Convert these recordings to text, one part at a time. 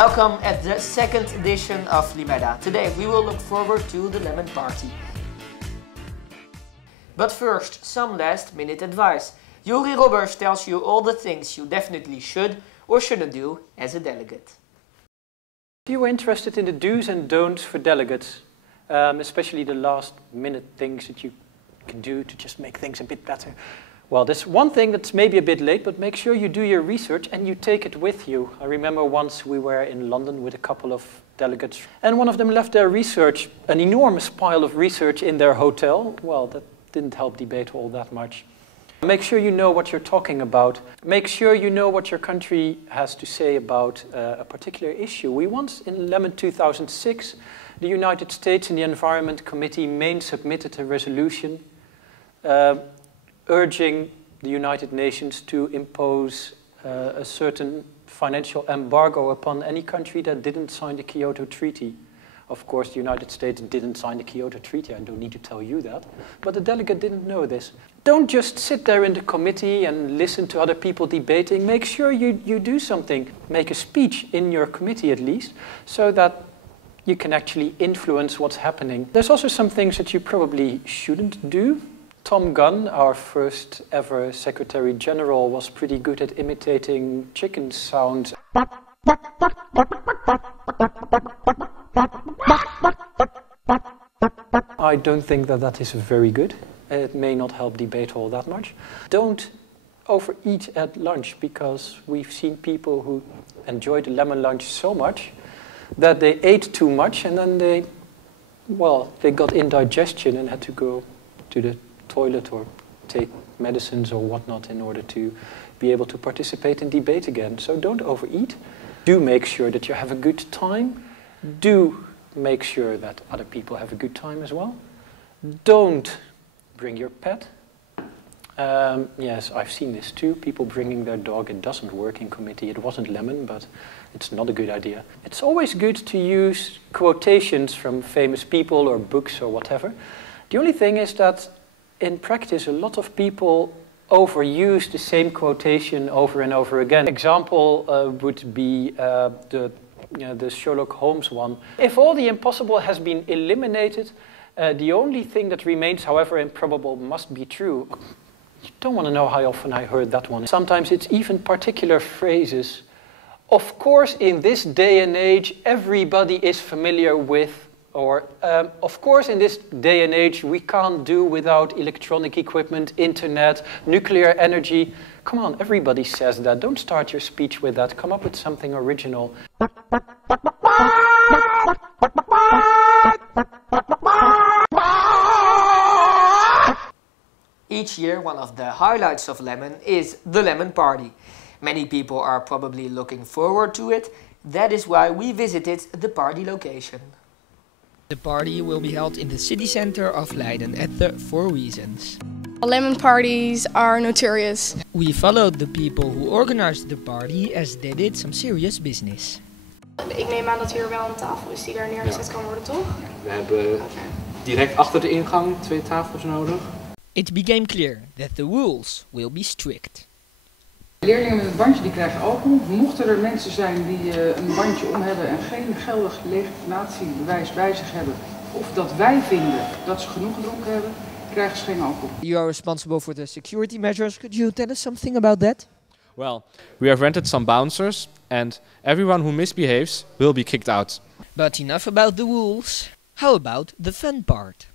Welcome at the second edition of Limetta. Today we will look forward to the lemon party. But first, some last minute advice. Juri Robbers tells you all the things you definitely should or shouldn't do as a delegate. If you were interested in the do's and don'ts for delegates, especially the last minute things that you can do to just make things a bit better, well, there's one thing that's maybe a bit late, but make sure you do your research and you take it with you. I remember once we were in London with a couple of delegates, and one of them left their research, an enormous pile of research in their hotel. Well, that didn't help debate all that much. Make sure you know what you're talking about. Make sure you know what your country has to say about a particular issue. We once, in Lemon 2006, the United States and the Environment Committee Maine submitted a resolution urging the United Nations to impose a certain financial embargo upon any country that didn't sign the Kyoto Treaty. Of course, the United States didn't sign the Kyoto Treaty, I don't need to tell you that, but the delegate didn't know this. Don't just sit there in the committee and listen to other people debating. Make sure you do something. Make a speech in your committee at least, so that you can actually influence what's happening. There's also some things that you probably shouldn't do. Tom Gunn, our first ever Secretary General, was pretty good at imitating chicken sounds. I don't think that is very good. It may not help debate all that much. Don't overeat at lunch, because we've seen people who enjoyed the lemon lunch so much that they ate too much and then they got indigestion and had to go to the toilet or take medicines or whatnot in order to be able to participate in debate again. So don't overeat. Do make sure that you have a good time. Do make sure that other people have a good time as well. Don't bring your pet. Yes, I've seen this too. People bringing their dog. It doesn't work in committee. It wasn't lemon, but it's not a good idea. It's always good to use quotations from famous people or books or whatever. The only thing is that in practice, a lot of people overuse the same quotation over and over again. An example would be the Sherlock Holmes one. If all the impossible has been eliminated, the only thing that remains, however improbable, must be true. You don't want to know how often I heard that one. Sometimes it's even particular phrases. Of course, in this day and age, everybody is familiar with, or of course, in this day and age, we can't do without electronic equipment, internet, nuclear energy. Come on, everybody says that. Don't start your speech with that. Come up with something original. Each year, one of the highlights of Lemon is the Lemon Party. Many people are probably looking forward to it. That is why we visited the party location. The party will be held in the city center of Leiden at the Four Reasons. Lemon parties are notorious. We followed the people who organized the party as they did some serious business. Ik neem aan dat hier wel een tafel is die daar neergezet kan worden, toch? We hebben direct achter de ingang 2 tafels nodig. It became clear that the rules will be strict. Leerlingen met een bandje die krijgen alcohol. Mochten er mensen zijn die een bandje om hebben en geen geldig legitimatiebewijs bij zich hebben, of dat wij vinden dat ze genoeg gedronken hebben, krijgen ze geen alcohol. You are responsible for the security measures. Could you tell us something about that? Well, we have rented some bouncers and everyone who misbehaves will be kicked out. But enough about the rules. How about the fun part?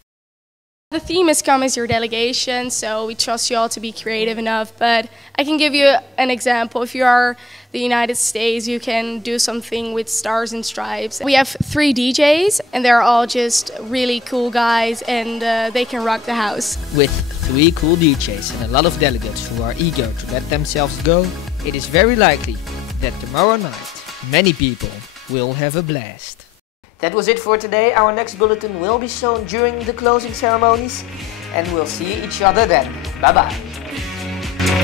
The theme is come as your delegation, so we trust you all to be creative enough. But I can give you an example. If you are the United States, you can do something with stars and stripes. We have 3 DJs, and they're all just really cool guys, and they can rock the house. With 3 cool DJs and a lot of delegates who are eager to let themselves go, it is very likely that tomorrow night many people will have a blast. That was it for today. Our next bulletin will be shown during the closing ceremonies, and we'll see each other then. Bye bye.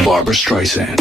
Barbra Streisand.